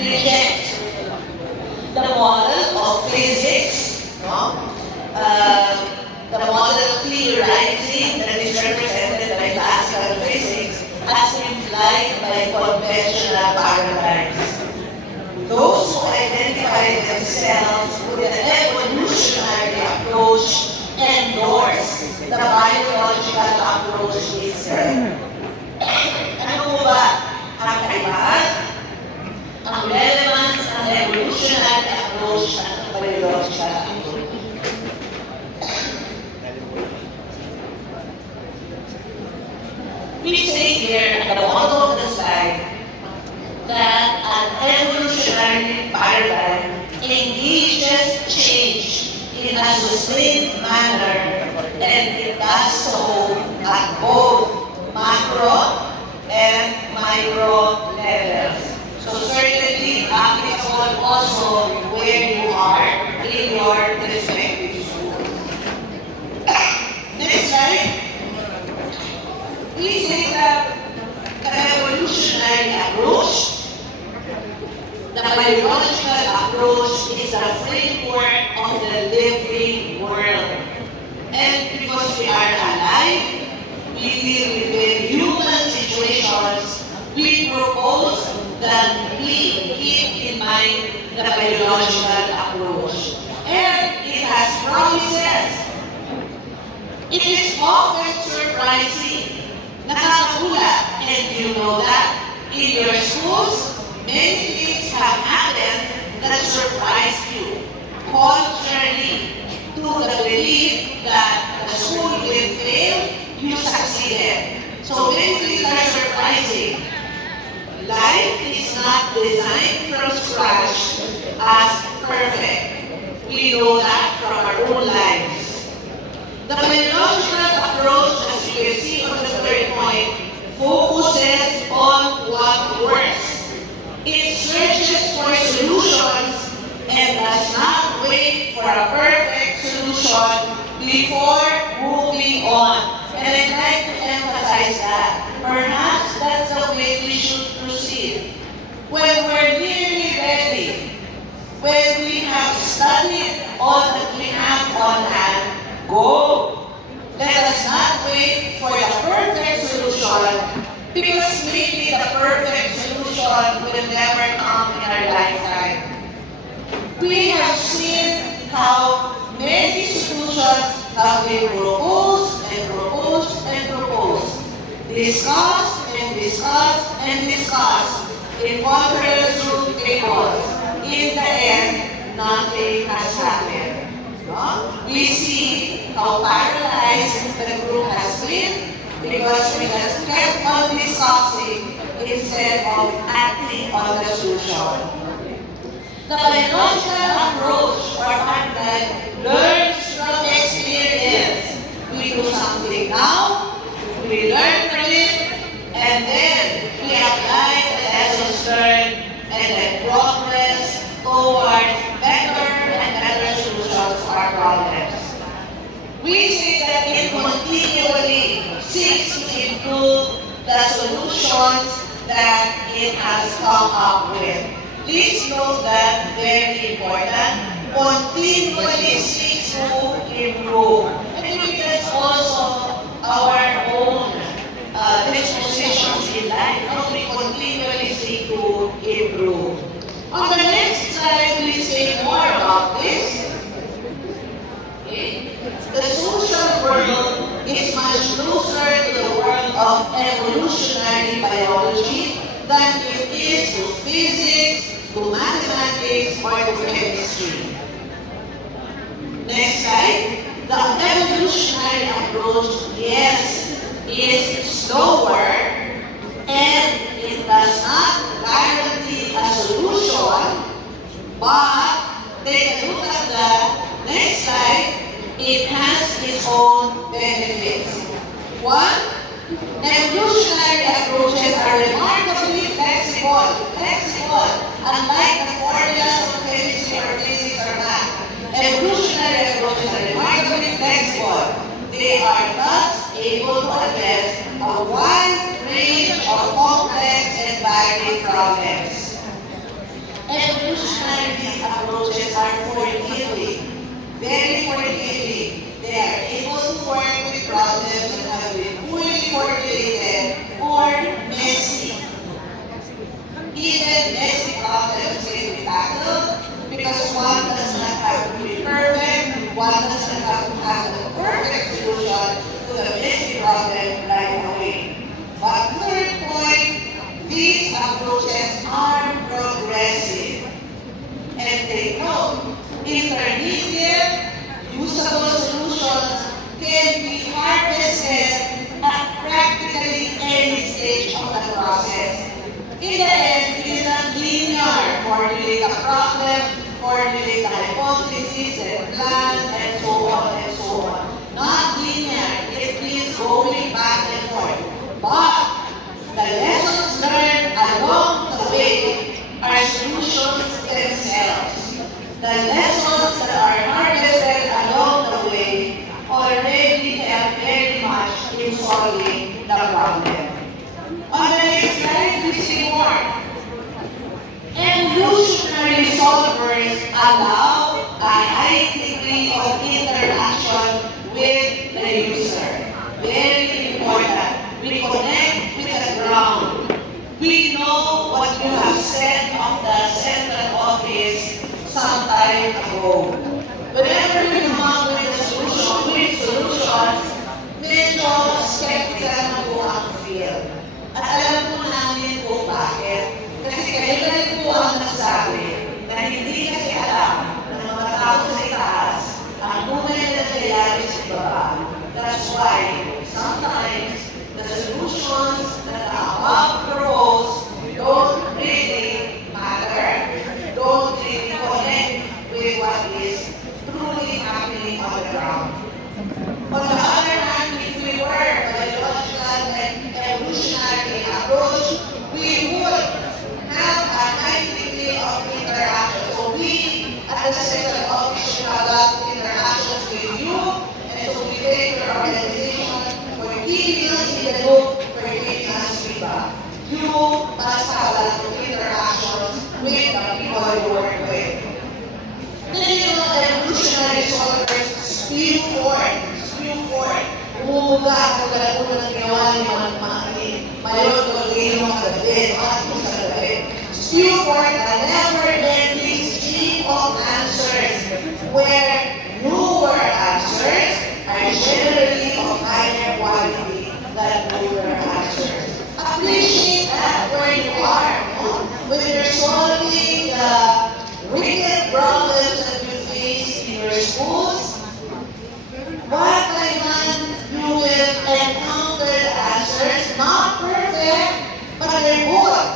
reject the model of physics, no? The model of theorizing that is represented by classical physics as implied by conventional paradigms. Those who identify themselves with the evolutionary approach endorse the biological approach itself. Ano po ba ang kaibahan? Ang relevance ng evolutionary approach at biological approach. We say here at the bottom of the slide that an evolutionary paradigm engages change in a sustained manner, and it does so at both macro and micro levels. So certainly applicable also where you are in your respective school. Next slide. We say that the evolutionary approach, the biological approach is the framework of the living world. And because we are alive, we deal with human situations, we propose that we keep in mind the biological approach. And it has promises. It is often surprising, nakakagulat, and you know that in your schools, many things have happened that surprise you, contrary to the belief that the school will fail, you succeeded. So many things are surprising. Life is not designed from scratch as perfect. We know that from our own lives. The biological approach, as you can see on the third point, focuses on what works. It searches for solutions and does not wait for a perfect solution before moving on. And I'd like to emphasize that. Perhaps that's the way we should proceed. When we're nearly ready, when we have studied all that we have on hand, go. Let us not wait for the perfect solution, because maybe the perfect solution will never come in our lifetime. We have seen how many solutions have been proposed and proposed and proposed, discussed and discussed and discussed in conference room tables. In the end, nothing has happened. No? We see how paralyzed the group has been because we just kept on discussing instead of acting on the solution. The biological approach or paradigm learns from experience. We do something now, we learn from it, and then we apply the lessons learned and then progress towards better and better solutions to our problems. We say that it continually seeks to improve the solutions that it has come up with. Please note that very important, continually seeks to improve. And maybe that's also our own dispositions in life, how we continually seek to improve. On the next slide, we say more about this. Okay. The social world is much closer to the world of evolutionary biology than it is to physics, to mathematics, or to chemistry. Next slide. The evolutionary approach, yes, is slower and it does not guarantee a solution, but take a look at the next slide. It has its own benefits. One, evolutionary approaches are remarkably flexible, unlike the formulas of chemistry or physics or math. Evolutionary approaches are remarkably flexible. They are thus able to address a wide range of complex and varied problems. are forgiving, very forgiving. They are able to work with problems that have been poorly formulated or messy. Even messy problems can be tackled because one does not have to be perfect, one does not have to have the perfect solution to the messy problem right away. But third point, these approaches are progressive and they know intermediate, usable solutions can be harvested at practically any stage of the process. In the end, it is not linear. Formulate a problem, formulate a hypothesis, and plan, and so on and so on. Not linear. It means going back and forth. But the lessons learned along the way are solutions themselves. The lessons that are harvested along the way already help very much in solving the problem. On the next slide, we see more. Evolutionary solvers allow a high degree of interaction with the user. Very important. We connect with the ground. We know what you have said of the central office some time ago. Whenever we come up with solutions, medyo skeptical na po ang field. At alam po namin kung bakit. Kasi kayo na rin po ang nagsabi na hindi kasi alam ng mga tao sa itaas ang tunay na nangyayari sa baba. That's why sometimes the solutions that the above proposed don't really matter, don't really connect with what is truly happening on the ground. On the other hand, if we were biological and evolutionary approach, we would have a high degree of interaction. So we, at the central office, should have a lot of interactions with you, and so we thank your organization for keeping us in the loop, for giving us feedback. You must have a lot of interactions with the people you work with. Then you know, evolutionary solvers spew forth. Umuga kung ng ginawa ni Mayon Colino kagabi, sa gabi. Spew forth a never-ending stream of answers where newer answers are generally of higher quality than older answers. Appreciate that where you are. When you're solving the wicked problems that you face in your schools, what by man you will encounter the answers, not perfect, but they're good.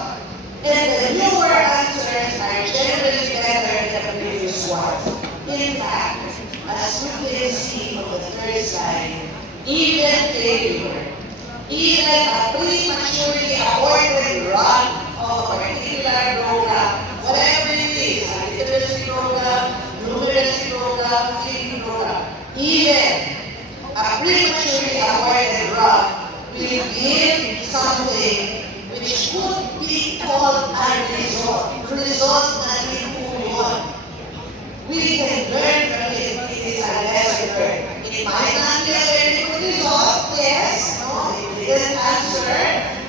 And the newer answers are generally better than the previous ones. In fact, as you can see on the third slide, even failure, even a prematurely aborted run of a particular program, whatever it is, a literacy program, numeracy program, thinking program, even a prematurely aborted run will give something which could be called a result na yun. We can learn from it. It is a lesson learned. It might not be a very good result, yes, no, it didn't answer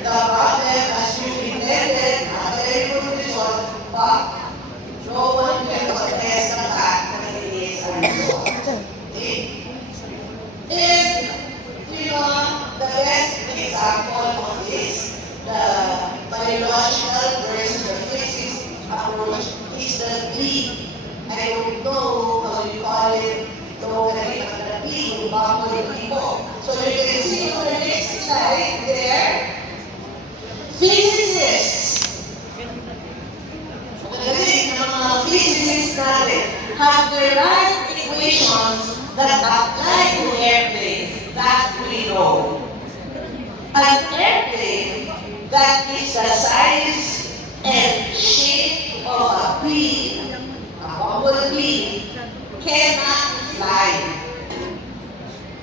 the problem as you intended, not a very good result, but no one will contest the fact that it is a result. Okay? And, you know, the best example of this, the biological versus the physics approach, is the bee. I don't know how you call it, locally, but the bee, bumble people. So you can see on the next slide there, physicists. Kasi ng mga physicists natin have the right equations that apply